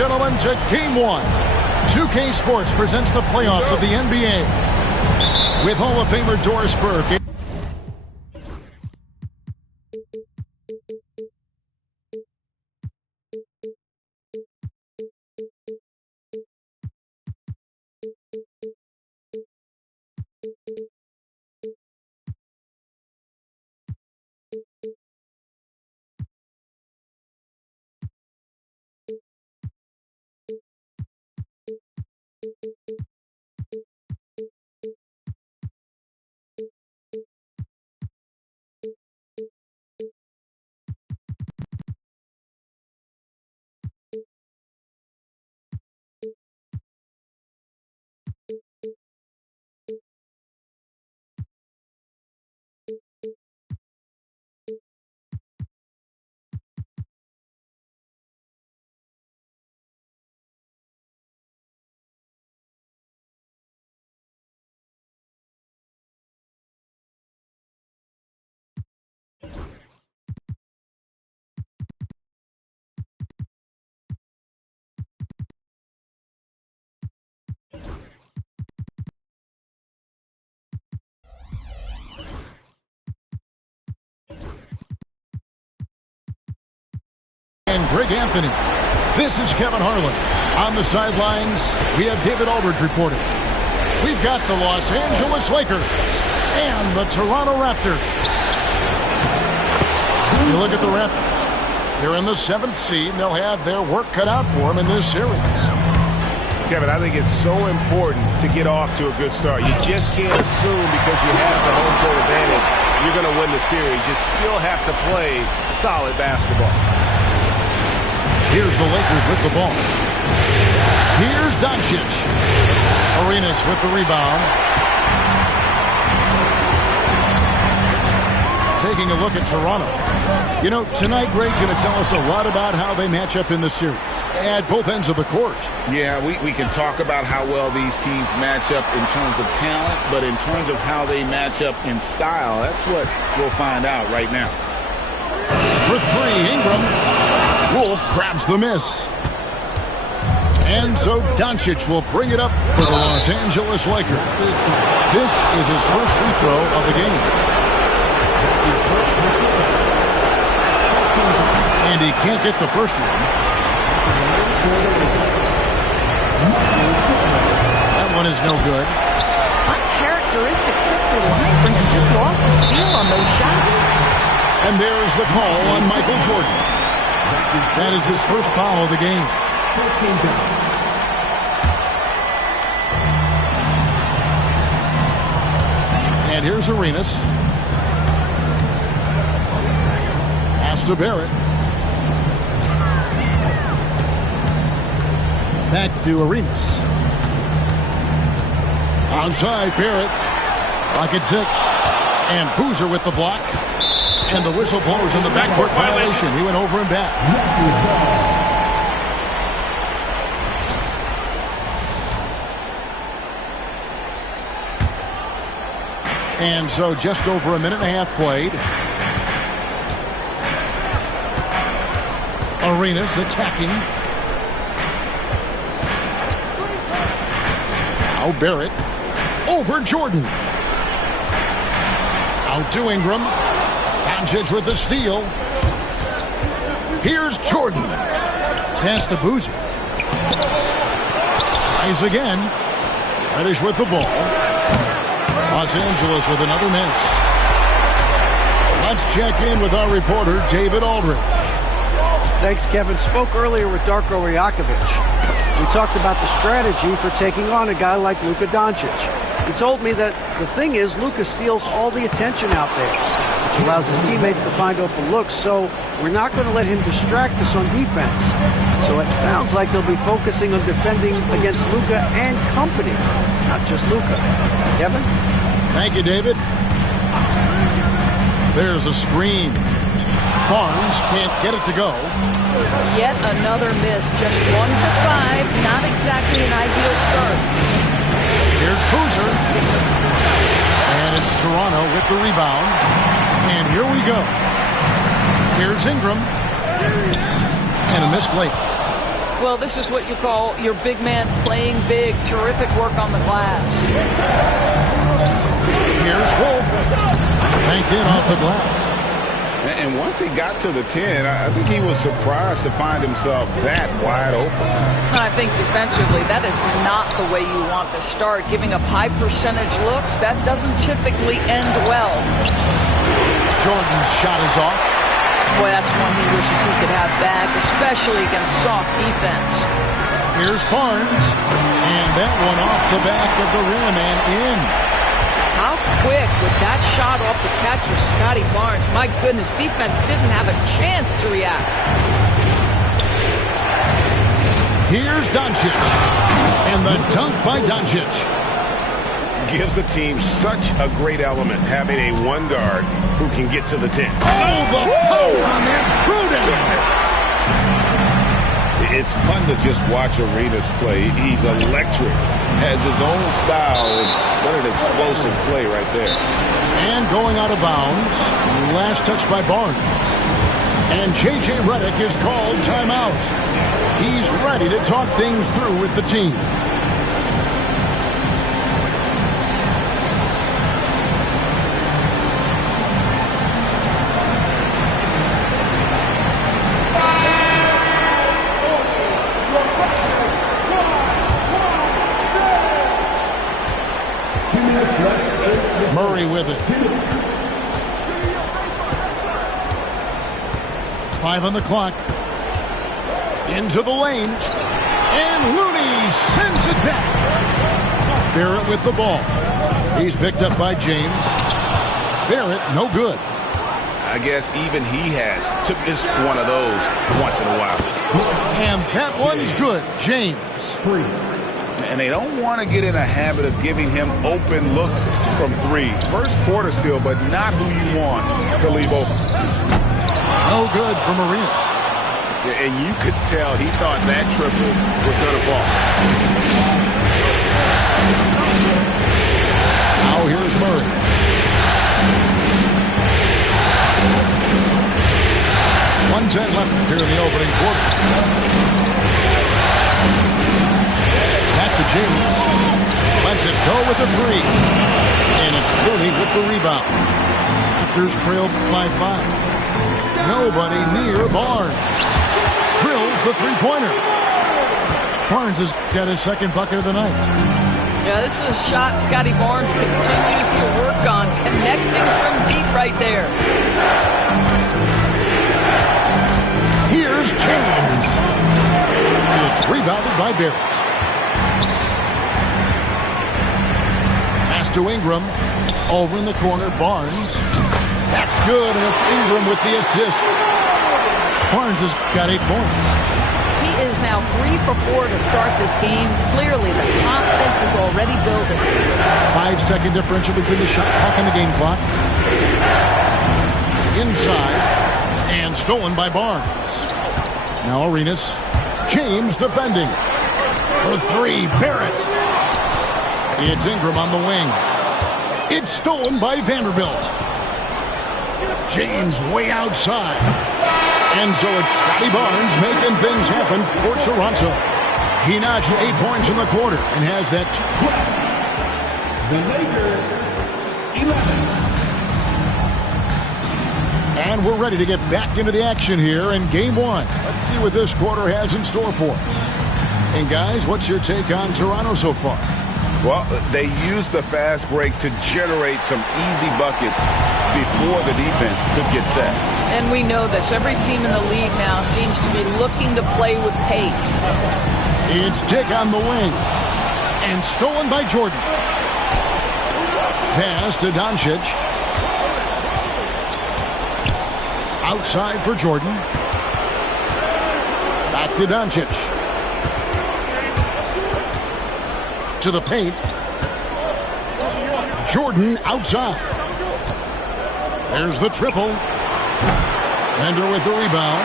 gentlemen, to Game 1. 2K Sports presents the playoffs of the NBA with Hall of Famer Doris Burke. And Greg Anthony. This is Kevin Harlan. On the sidelines, we have David Aldridge reporting. We've got the Los Angeles Lakers and the Toronto Raptors. You look at the Raptors. They're in the 7th seed, and they'll have their work cut out for them in this series. Kevin, I think it's so important to get off to a good start. You just can't assume because you have the home court advantage you're going to win the series. You still have to play solid basketball. Here's the Lakers with the ball. Here's Doncic. Arenas with the rebound. Taking a look at Toronto. You know, tonight Greg's going to tell us a lot about how they match up in the series at both ends of the court. Yeah, we can talk about how well these teams match up in terms of talent, but in terms of how they match up in style, that's what we'll find out right now. For three, Ingram. Wolf grabs the miss. And so Doncic will bring it up for the Los Angeles Lakers. This is his first free throw of the game. And he can't get the first one. That one is no good. Uncharacteristic trip to the line for him. Just lost his feel on those shots. And there's the call on Michael Jordan. That is his first foul of the game. And here's Arenas. Pass to Barrett. Back to Arenas. Outside Barrett. Rocket 6. And Boozer with the block. And the whistle blows in the backcourt violation. He went over and back. And so just over a minute and a half played. Arenas attacking. Now Barrett. Over Jordan. Out to Ingram. Doncic with the steal. Here's Jordan. Pass to Boozer. Tries again. Reddish with the ball. Los Angeles with another miss. Let's check in with our reporter, David Aldridge. Thanks, Kevin. Spoke earlier with Darko Rajakovic. We talked about the strategy for taking on a guy like Luka Doncic. He told me that the thing is Luka steals all the attention out there, which allows his teammates to find open looks, so we're not going to let him distract us on defense. So it sounds like they'll be focusing on defending against Luka and company, not just Luka. Kevin? Thank you, David. There's a screen. Barnes can't get it to go. Yet another miss. Just 1 for 5. Not exactly an ideal start. Here's Boozer. And it's Toronto with the rebound. And here we go. Here's Ingram. And a missed late. Well, this is what you call your big man playing big. Terrific work on the glass. Here's Wolf. Banked in off the glass. And once he got to the 10, I think he was surprised to find himself that wide open. I think defensively, that is not the way you want to start. Giving up high percentage looks, that doesn't typically end well. Jordan's shot is off. Boy, that's one he wishes he could have back, especially against soft defense. Here's Barnes. And that one off the back of the rim and in. How quick with that shot off the catch with Scotty Barnes. My goodness, defense didn't have a chance to react. Here's Doncic. And the dunk by Doncic. Gives the team such a great element having a one guard who can get to the 10. Oh, the power on that prudence. It's fun to just watch Arenas play. He's electric, has his own style, and what an explosive play right there. And going out of bounds, last touch by Barnes. And J.J. Redick is called timeout. He's ready to talk things through with the team. Murray with it. 5 on the clock. Into the lane. And Looney sends it back. Barrett with the ball. He's picked up by James. Barrett, no good. I guess even he has to miss one of those once in a while. And that one's good. James. And they don't want to get in a habit of giving him open looks from 3. First quarter still, but not who you want to leave open. No good from Arenas. And you could tell he thought that triple was going to fall. Now here's Murray. .110 left here in the opening quarter. Back to James. Lets it go with the 3. And it's Looney with the rebound. Raptors trailed by 5. Nobody near Barnes. Drills the three-pointer. Barnes has got his second bucket of the night. Yeah, this is a shot Scotty Barnes continues to work on, connecting from deep right there. Here's James. It's rebounded by Barrett. Pass to Ingram. Over in the corner, Barnes. That's good, and it's Ingram with the assist. Barnes has got 8 points. He is now 3 for 4 to start this game. Clearly, the confidence is already building. 5-second differential between the shot clock and the game clock. Inside, and stolen by Barnes. Now Arenas. James defending. For 3, Barrett. It's Ingram on the wing. It's stolen by Vanderbilt. James way outside. And so it's Scotty Barnes making things happen for Toronto. He notched 8 points in the quarter and has that. The Lakers, 11. And we're ready to get back into the action here in Game 1. Let's see what this quarter has in store for us. And guys, what's your take on Toronto so far? Well, they used the fast break to generate some easy buckets before the defense could get set. And we know this. Every team in the league now seems to be looking to play with pace. It's Dick on the wing. And stolen by Jordan. Pass to Doncic. Outside for Jordan. Back to Doncic. To the paint. Jordan outside. There's the triple. Bender with the rebound.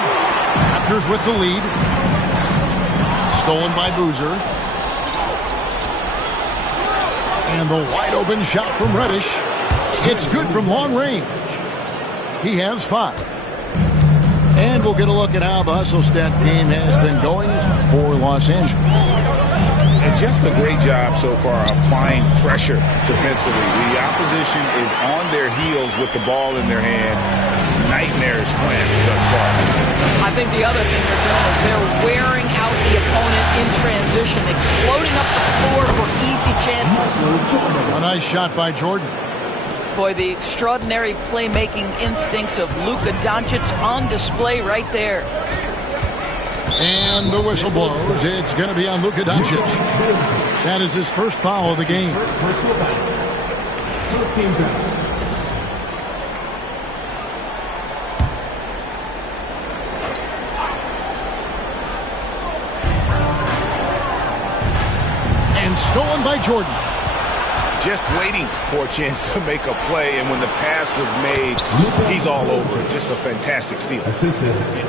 Raptors with the lead. Stolen by Boozer. And the wide open shot from Reddish. It's good from long range. He has 5. And we'll get a look at how the hustle stat game has been going for Los Angeles. And just a great job so far applying pressure defensively. The opposition is on their heels with the ball in their hand. Nightmares plans thus far. I think the other thing they're doing is they're wearing out the opponent in transition, exploding up the floor for easy chances. A nice shot by Jordan. Boy, the extraordinary playmaking instincts of Luka Doncic on display right there. And the whistle blows. It's going to be on Luka Doncic. That is his first foul of the game. First team foul. And stolen by Jordan. Just waiting for a chance to make a play, and when the pass was made, he's all over it. Just a fantastic steal.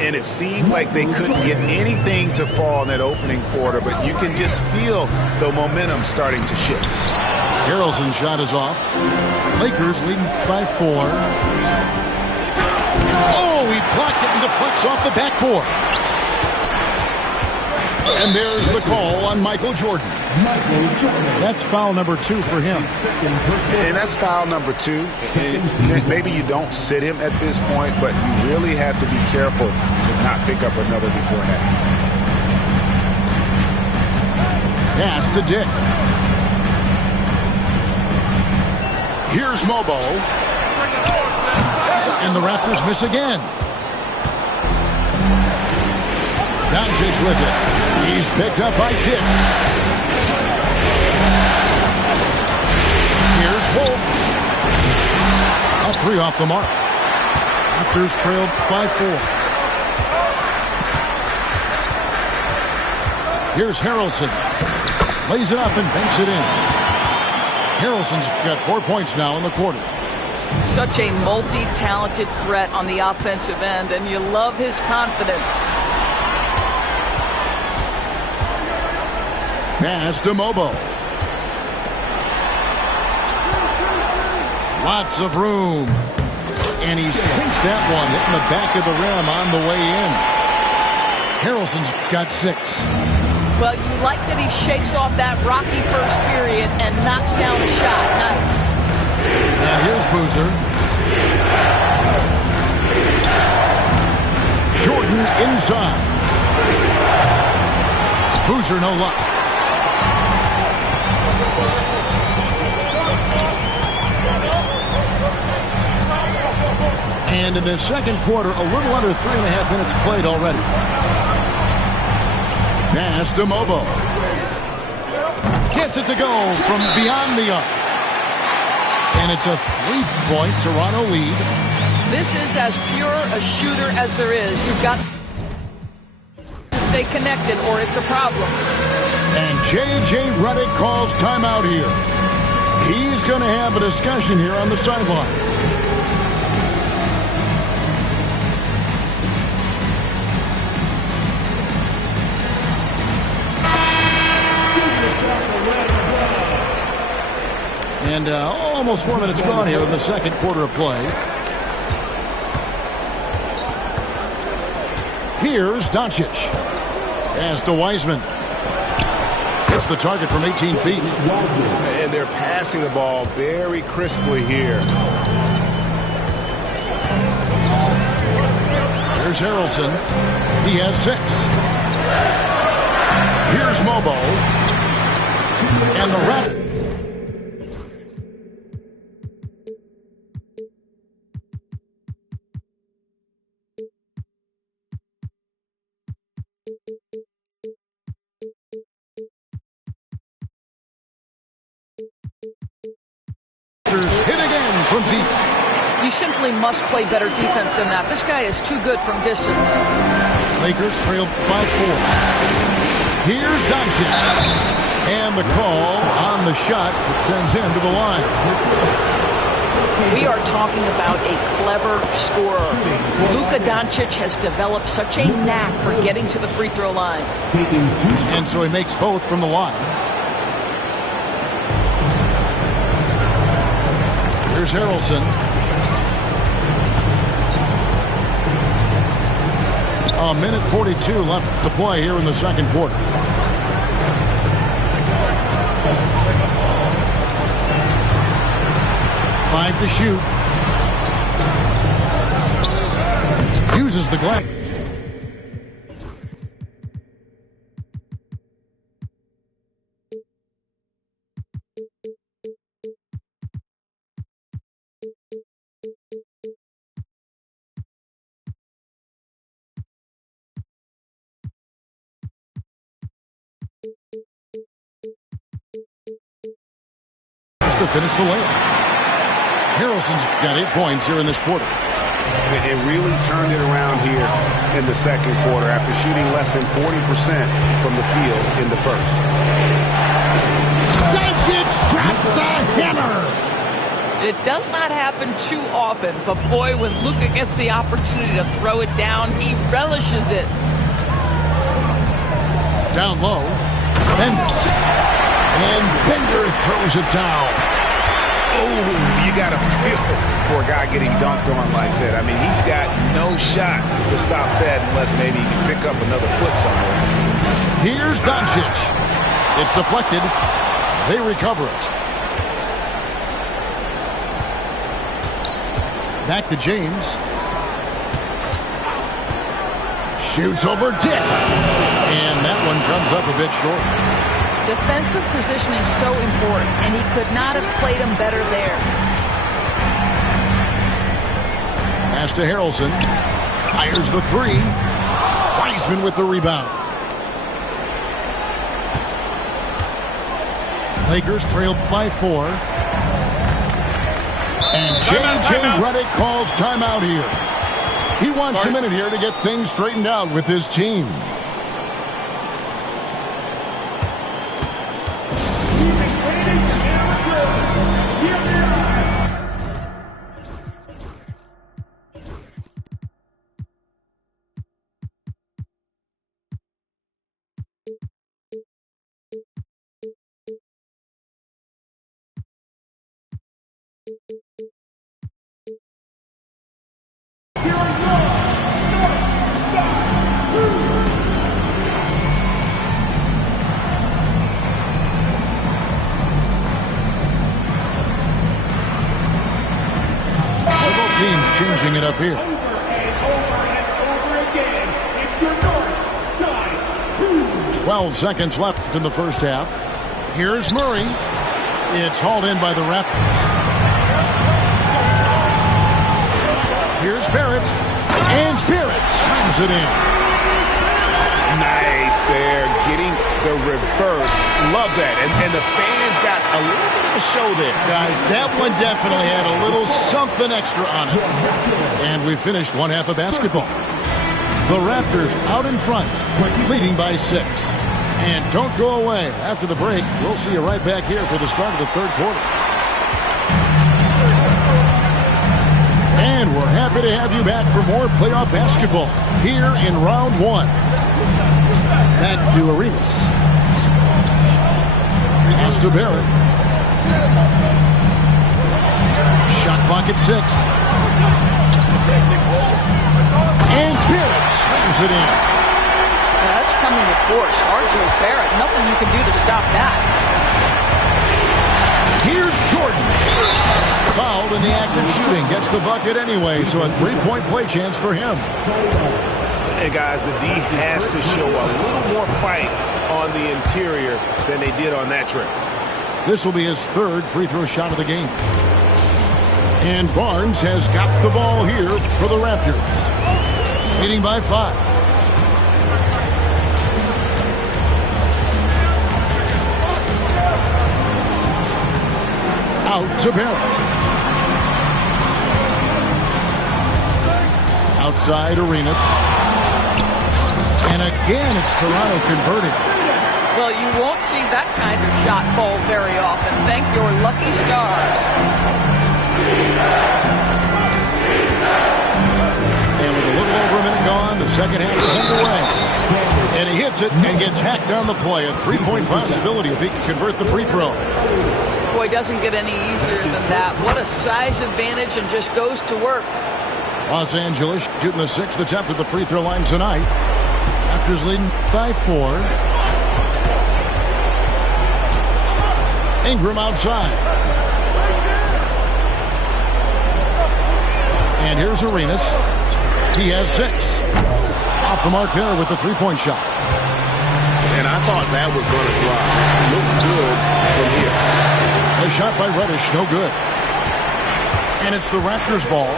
And it seemed like they couldn't get anything to fall in that opening quarter, but you can just feel the momentum starting to shift. Harrelson's shot is off. Lakers leading by 4. Oh, he blocked it and deflects off the backboard. And there's the call on Michael Jordan. That's foul number 2 for him. And that's foul number 2. And maybe you don't sit him at this point, but you really have to be careful to not pick up another beforehand. Pass to Dick. Here's Mobo. And the Raptors miss again. Doncic with it. He's picked up by Dick. Here's Wolf. A 3 off the mark. Raptors trailed by 4. Here's Harrelson. Lays it up and banks it in. Harrelson's got 4 points now in the quarter. Such a multi-talented threat on the offensive end, and you love his confidence. Pass to Mobo. Lots of room. And he sinks that one, hitting the back of the rim on the way in. Harrelson's got 6. Well, you like that he shakes off that rocky first period and knocks down a shot. Nice. And here's Boozer. Jordan inside. Boozer no luck. And in the second quarter, a little under 3.5 minutes played already. Pass to Mobo. Gets it to go from beyond the arc. And it's a 3-point Toronto lead. This is as pure a shooter as there is. You've got to stay connected or it's a problem. And J.J. Redick calls timeout here. He's going to have a discussion here on the sideline. And almost 4 minutes gone here in the second quarter of play. Here's Doncic. Pass to Wiseman. Hits the target from 18 feet. And they're passing the ball very crisply here. Here's Harrelson. He has 6. Here's Mobo. And the Raptors. Hit again from deep. You simply must play better defense than that. This guy is too good from distance. Lakers trailed by 4. Here's Doncic. And the call on the shot that sends him to the line. We are talking about a clever scorer. Luka Doncic has developed such a knack for getting to the free throw line. And so he makes both from the line. Here's Harrelson. A minute 42 left to play here in the second quarter. Five to shoot. Uses the glass. To finish the layup. Harrelson's got 8 points here in this quarter. It really turned it around here in the second quarter after shooting less than 40% from the field in the first. Doncic drops the hammer. It does not happen too often, but boy, when Luka gets the opportunity to throw it down, he relishes it. Down low. And Bender throws it down. Oh, you got to feel for a guy getting dunked on like that. I mean, he's got no shot to stop that unless maybe he can pick up another foot somewhere. Here's Doncic. It's deflected. They recover it. Back to James. Shoots over Dick. And that one comes up a bit short. Defensive positioning so important, and he could not have played him better there. Pass to Harrelson. Fires the three. Wiseman with the rebound. Lakers trail by 4. And J.J. Redick calls timeout here. He wants a minute here to get things straightened out with his team. Teams changing it up here. 12 seconds left in the first half. Here's Murray. It's hauled in by the Raptors. Here's Barrett. And Barrett slams it in. Nice there, getting the reverse. Love that. And the fans got a little bit of a show there. Guys, that one definitely had a little something extra on it. And we finished one half of basketball. The Raptors out in front, leading by 6. And don't go away. After the break, we'll see you right back here for the start of the third quarter. And we're happy to have you back for more playoff basketball here in round 1. Back to Arenas. Pass to Barrett. Shot clock at 6. And Barrett slams it in. That's coming with force. R.J. Barrett, nothing you can do to stop that. Here's Jordan. Fouled in the act of shooting. Gets the bucket anyway, so a 3-point play chance for him. And guys, the D has to show a little more fight on the interior than they did on that trip. This will be his 3rd free throw shot of the game. And Barnes has got the ball here for the Raptors. Leading by 5. Out to Barrett. Outside Arenas. And again, it's Toronto converting. Well, you won't see that kind of shot fall very often. Thank your lucky stars. And with a little over a minute gone, the second half is underway. And he hits it and gets hacked on the play. A 3-point possibility if he can convert the free throw. Boy, doesn't get any easier than that. What a size advantage, and just goes to work. Los Angeles shooting the 6th attempt at the free throw line tonight. Raptors leading by 4. Ingram outside. And here's Arenas. He has 6. Off the mark there with the three-point shot. And I thought that was going to drop. Looked good from here. A shot by Reddish, no good. And it's the Raptors ball.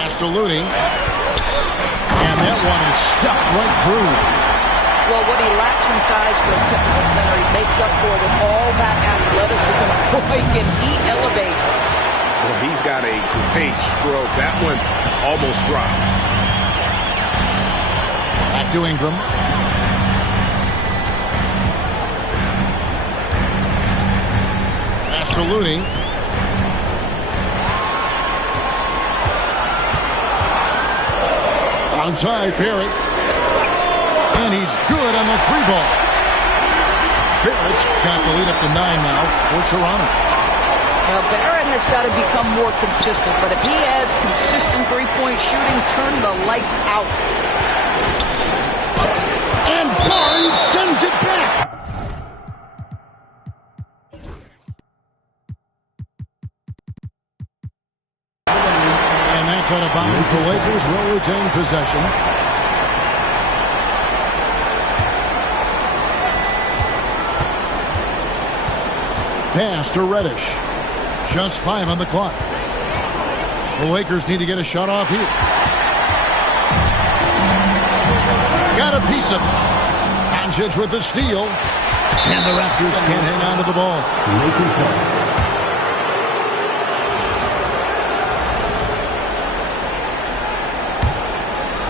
Pass to Looney. And that one is stuffed right through. Well, what he lacks in size for a typical center, he makes up for with all that athleticism. Boy, can he elevate. Well, he's got a great stroke. That one almost dropped. Back to Ingram. Pass to Looney. Outside, Barrett. And he's good on the 3-ball. Barrett's got the lead up to 9 now for Toronto. Well, Barrett has got to become more consistent, but if he adds consistent three-point shooting, turn the lights out. And Barnes sends it back. And that's out of bounds. The Lakers will retain possession. Pass to Reddish. Just 5 on the clock. The Lakers need to get a shot off here. Got a piece of it. Doncic with the steal. And the Raptors can't hang on to the ball.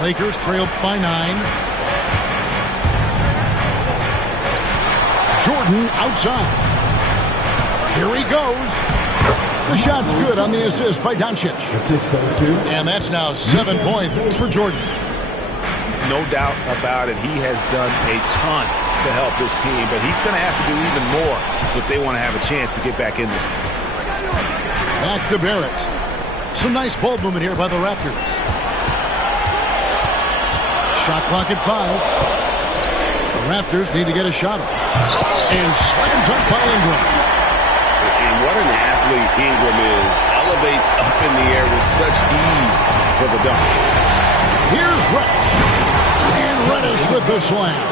Lakers trail by 9. Jordan outside. Here he goes. The shot's good on the assist by Doncic. And that's now 7 points for Jordan. No doubt about it. He has done a ton to help his team, but he's going to have to do even more if they want to have a chance to get back in this. Back to Barrett. Some nice ball movement here by the Raptors. Shot clock at 5. The Raptors need to get a shot off. And slammed up by Ingram. And what an athlete Ingram is. Elevates up in the air with such ease for the dunk. Here's Reddish. And Reddish with the slam.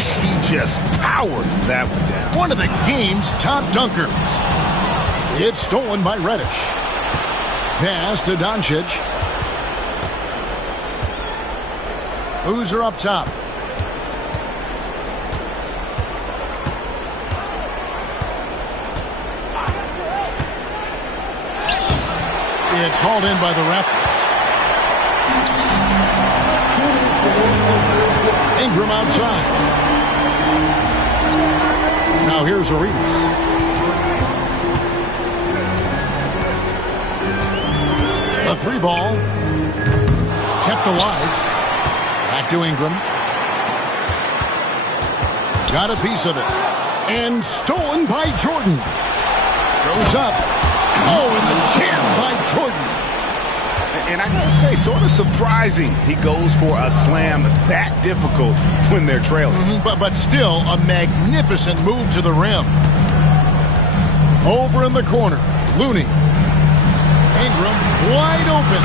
He just powered that one down. One of the game's top dunkers. It's stolen by Reddish. Pass to Doncic. Boozer up top. It's hauled in by the Raptors. Ingram outside. Now here's Arenas. A 3-ball. Kept alive. Back to Ingram. Got a piece of it. And stolen by Jordan. Goes up. Oh, and the jam by Jordan. And I gotta say, sort of surprising he goes for a slam that difficult when they're trailing. But still a magnificent move to the rim. Over in the corner, Looney. Ingram wide open.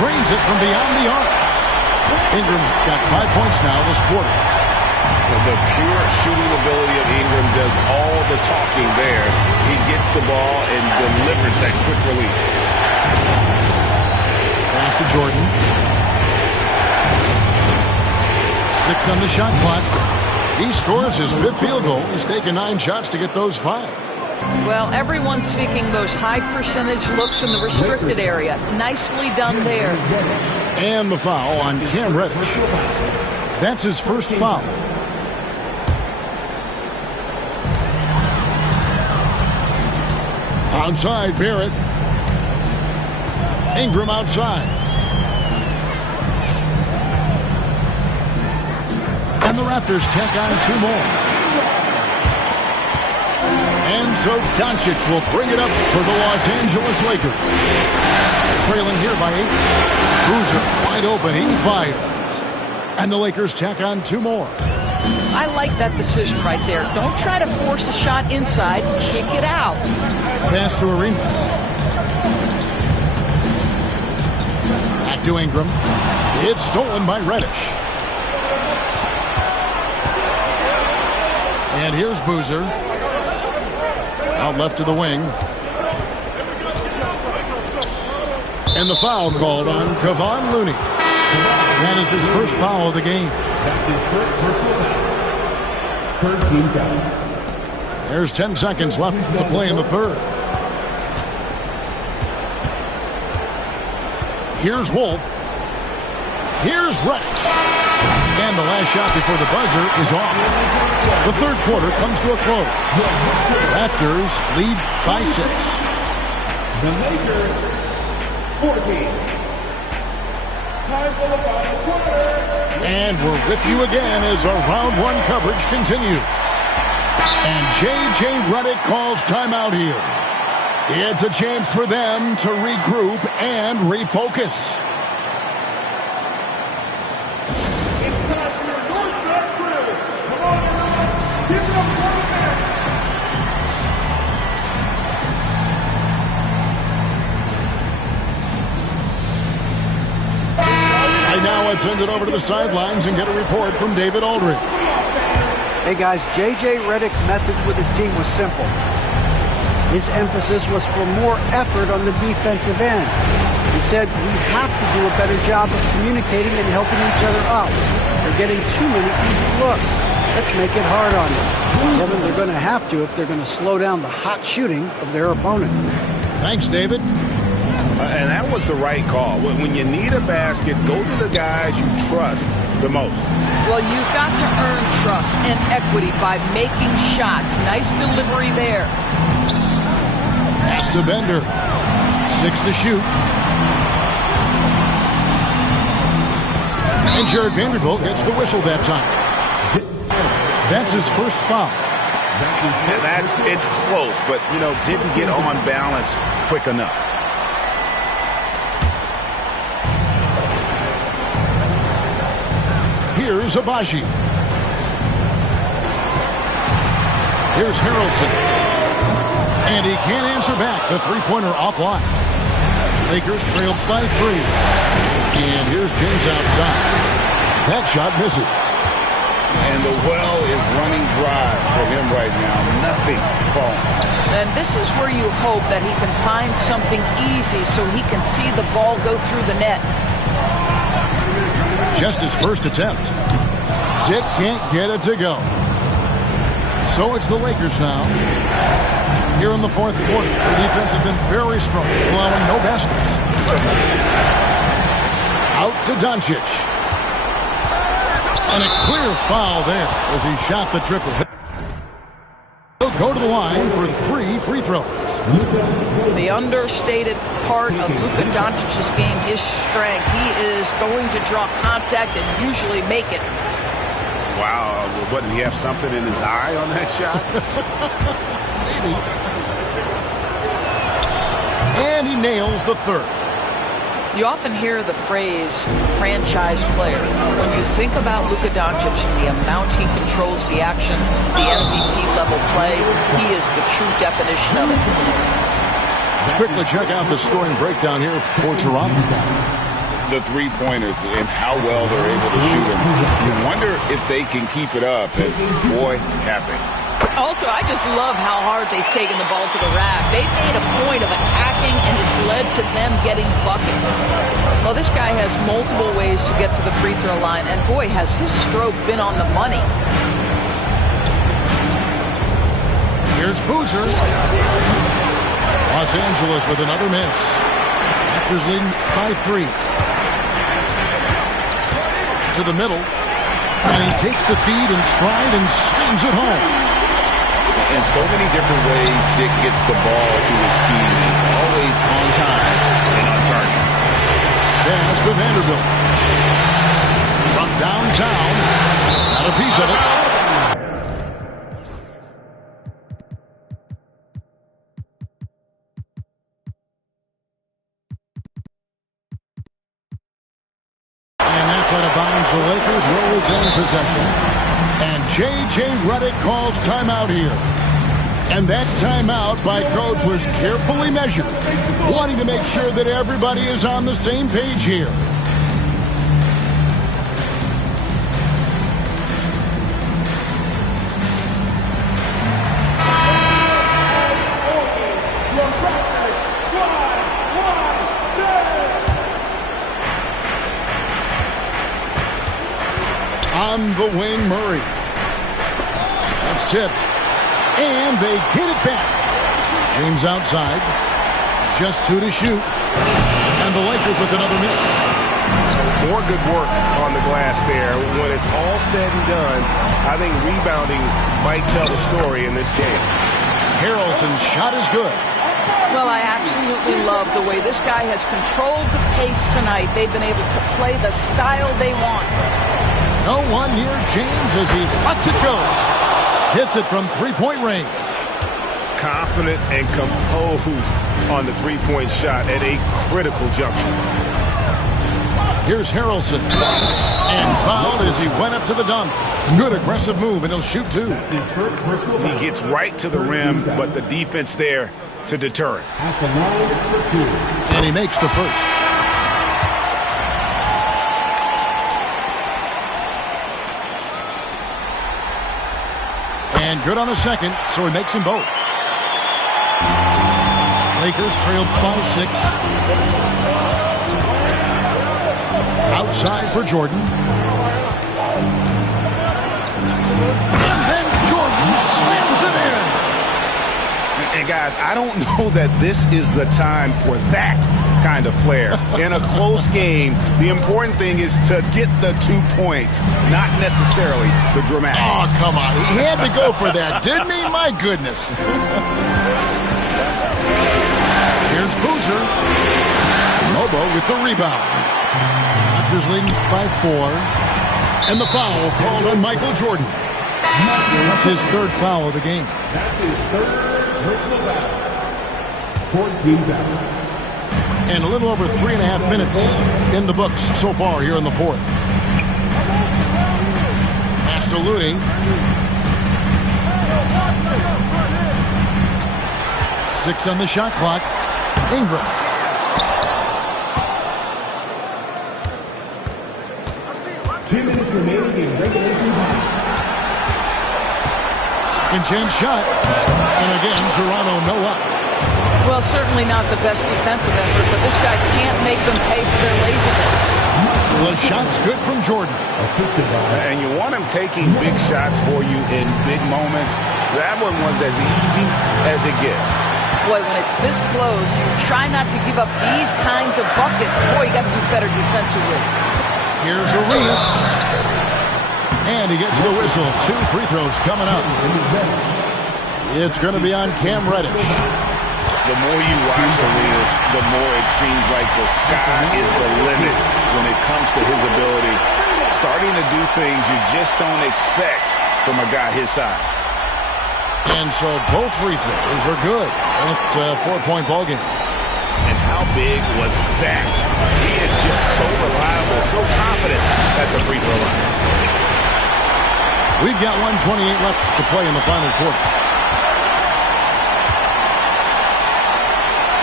Trains it from beyond the arc. Ingram's got 5 points now this quarter. The pure shooting ability of Ingram does all the talking there. He gets the ball and delivers that quick release. Pass to Jordan. 6 on the shot clock. He scores his 5th field goal. He's taken 9 shots to get those 5. Well, everyone's seeking those high percentage looks in the restricted area. Nicely done there. And the foul on Cam Reddish. That's his first foul. Outside, Barrett. Ingram outside. And the Raptors tack on 2 more. And so Doncic will bring it up for the Los Angeles Lakers. Trailing here by 8. Boozer wide open. He fires. And the Lakers tack on 2 more. I like that decision right there. Don't try to force a shot inside. Kick it out. Pass to Arenas. Back to Ingram. It's stolen by Reddish. And here's Boozer. Out left to the wing. And the foul called on Kevon Looney. That is his first foul of the game. That's his first personal foul. Third team foul. There's 10 seconds left to play in the third. Here's Wolf. Here's Reddish. And the last shot before the buzzer is off. The third quarter comes to a close. Raptors lead by 6. The Lakers, 14. Time for the final quarter. And we're with you again as our round 1 coverage continues. And J.J. Redick calls timeout here. It's a chance for them to regroup and refocus. It's time for your Northside crew. Come on, everyone. Give it up for the match. And now let's send it over to the sidelines and get a report from David Aldridge. Hey guys, J.J. Redick's message with his team was simple. His emphasis was for more effort on the defensive end. He said, we have to do a better job of communicating and helping each other out. They're getting too many easy looks. Let's make it hard on them. Kevin, they're going to have to if they're going to slow down the hot shooting of their opponent. Thanks, David. And that was the right call. When you need a basket, go to the guys you trust the most. Well, you've got to earn trust and equity by making shots. Nice delivery there. Pass to Bender. 6 to shoot. And Jared Vanderbilt gets the whistle that time. That's his first foul. And it's close, but, didn't get on balance quick enough. Here's Abaji. Here's Harrelson. And he can't answer back. The three-pointer offline. Lakers trail by 3. And here's James outside. That shot misses. And the well is running dry for him right now. Nothing falling. And this is where you hope that he can find something easy so he can see the ball go through the net. Just his first attempt. Dick can't get it to go. So it's the Lakers now. Here in the fourth quarter, the defense has been very strong, allowing no baskets. Out to Doncic. And a clear foul there as he shot the triple. He'll go to the line for 3 free throws. The understated part of Luka Doncic's game, his strength. He is going to draw contact and usually make it. Wow, what, did he have something in his eye on that shot? Maybe. And he nails the third. You often hear the phrase franchise player. When you think about Luka Doncic and the amount he controls the action, the MVP level play, he is the true definition of it. Let's quickly check out the scoring breakdown here for Toronto. The three-pointers and how well they're able to shoot them. You wonder if they can keep it up, and boy, have they. Also, I just love how hard they've taken the ball to the rack. They've made a point of attacking, and it's led to them getting buckets. Well, this guy has multiple ways to get to the free throw line, and boy, has his stroke been on the money. Here's Boozer. Los Angeles with another miss. Raptors leading by 3. To the middle. And he takes the feed in stride and slams it home. In so many different ways, Dick gets the ball to his team. He's always on time and on target. Pass to Vanderbilt. From downtown. Got a piece of it. finds the Lakers will retain possession. And J.J. Redick calls timeout here. And that timeout by Coach was carefully measured, wanting to make sure that everybody is on the same page here. On the wing, Murray. That's tipped. And they get it back. James outside. Just 2 to shoot. And the Lakers with another miss. More good work on the glass there. When it's all said and done, I think rebounding might tell the story in this game. Harrelson's shot is good. Well, I absolutely love the way this guy has controlled the pace tonight. They've been able to play the style they want. No one near James as he lets it go. Hits it from three-point range. Confident and composed on the three-point shot at a critical juncture. Here's Harrelson. And fouled as he went up to the dunk. Good aggressive move, and he'll shoot 2. He gets right to the rim, but the defense there to deter it. And he makes the first. And good on the second, so he makes them both. Lakers trail by 6. Outside for Jordan. And then Jordan slams it in. And guys, I don't know that this is the time for that kind of flair. In a close game, the important thing is to get the 2 points, not necessarily the dramatics. Oh, come on. He had to go for that, didn't he? My goodness. Here's Boozer. Lobo with the rebound. Raptors leading by 4. And the foul called on Michael Jordan. That's his 3rd foul of the game. That's his 3rd personal foul. 14 foul. And a little over 3.5 minutes in the books so far here in the 4th. Master Looney. Six on the shot clock. Ingram. Minutes remaining in regulation time. Second chance shot. And again, Toronto no up. Well, certainly not the best defensive effort, but this guy can't make them pay for their laziness. The shot's good from Jordan. And you want him taking big shots for you in big moments. That one was as easy as it gets. Boy, when it's this close, you try not to give up these kinds of buckets. Boy, you got to do better defensively. Here's Arenas. And he gets the whistle. 2 free throws coming up. It's going to be on Cam Reddish. The more you watch Arenas, the more it seems like the sky is the limit when it comes to his ability. Starting to do things you just don't expect from a guy his size. And so both free throws are good. It's a 4-point ball game. And how big was that? He is just so reliable, so confident at the free throw line. We've got 1:28 left to play in the final quarter.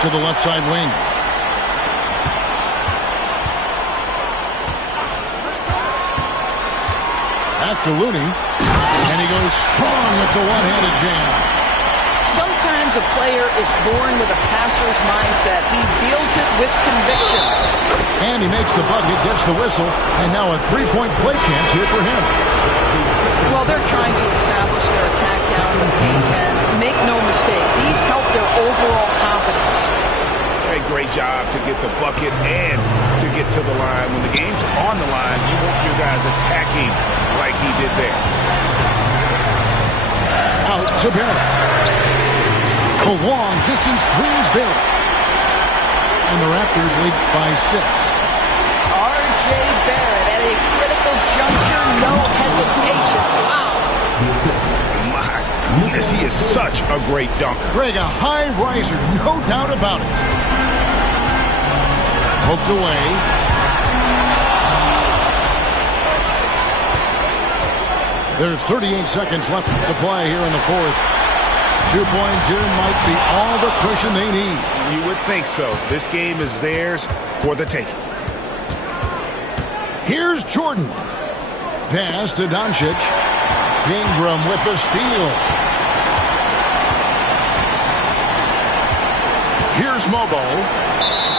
To the left side wing. Back to Looney. And he goes strong with the one-handed jam. Sometimes a player is born with a passer's mindset. He deals it with conviction. And he makes the bucket, gets the whistle, and now a 3-point play chance here for him. Well, they're trying to establish their attack down the paint, and make no mistake, these help their overall confidence. A great job to get the bucket and to get to the line. When the game's on the line, you want your guys attacking like he did there. Out to Barrett. A long distance three is Barrett. And the Raptors lead by 6. R.J. Barrett at a critical juncture, no hesitation. Wow. My goodness, he is such a great dunker. Greg, a high riser, no doubt about it. Poked away. There's 38 seconds left to play here in the fourth. 2 points here might be all the cushion they need. You would think so. This game is theirs for the taking. Here's Jordan. Pass to Doncic. Ingram with the steal. Here's Mobo.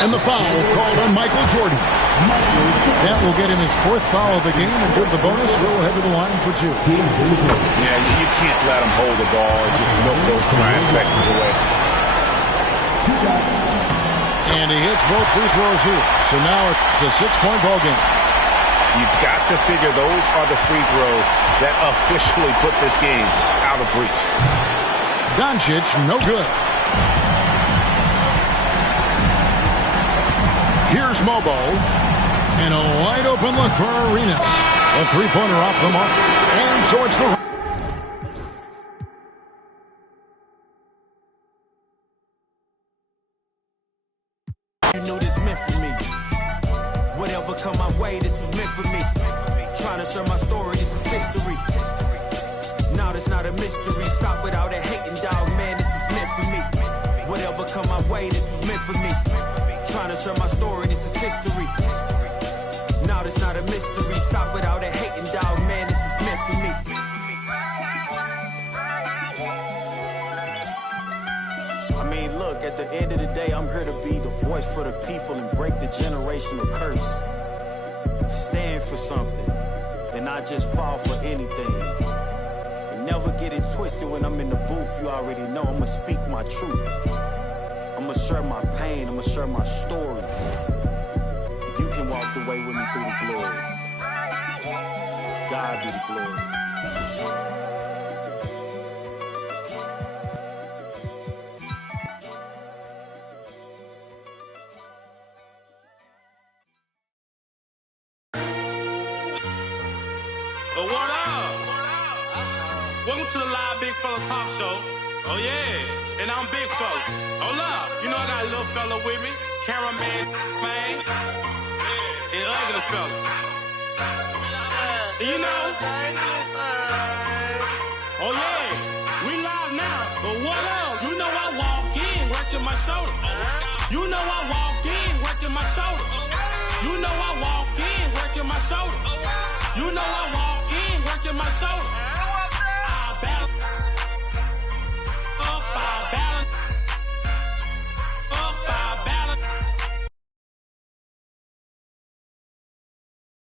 And the foul called on Michael Jordan. That will get him his fourth foul of the game, and due to the bonus, we'll head to the line for 2. Yeah, you can't let him hold the ball and just milk those last seconds away. And he hits both free throws here. So now it's a 6-point ball game. You've got to figure those are the free throws that officially put this game out of reach. Doncic, no good. Here's Mobo. And a wide open look for Arenas. A three-pointer off the mark. And so it's the... You knew this meant for me. Whatever come my way, this was meant for me. Trying to share my story, this is history. Now it's not a mystery. Stop without a hating, dog, man, this is meant for me. Whatever come my way, this was meant for me. Trying to share my story, this is history. Now it's not a mystery. Stop without a hating, dog, man, this is meant for me. I mean, look, at the end of the day, I'm here to be the voice for the people and break the generational curse. Stand for something and not just fall for anything. And never get it twisted when I'm in the booth. You already know I'ma speak my truth. I'ma share my pain, I'ma share my story. You can walk the way with me through the glory. God be the glory. But what up? Welcome to the live Big Fella Talk Show. Oh yeah, and I'm Big Fella. Hold up, you know I got a little fella with me, cameraman, man, and ugly fella. And you know, oh yeah, we live now. But what up? You know I walk in working my shoulder. You know I walk in working my shoulder. You know I walk in working my shoulder. You know I walk in working my shoulder.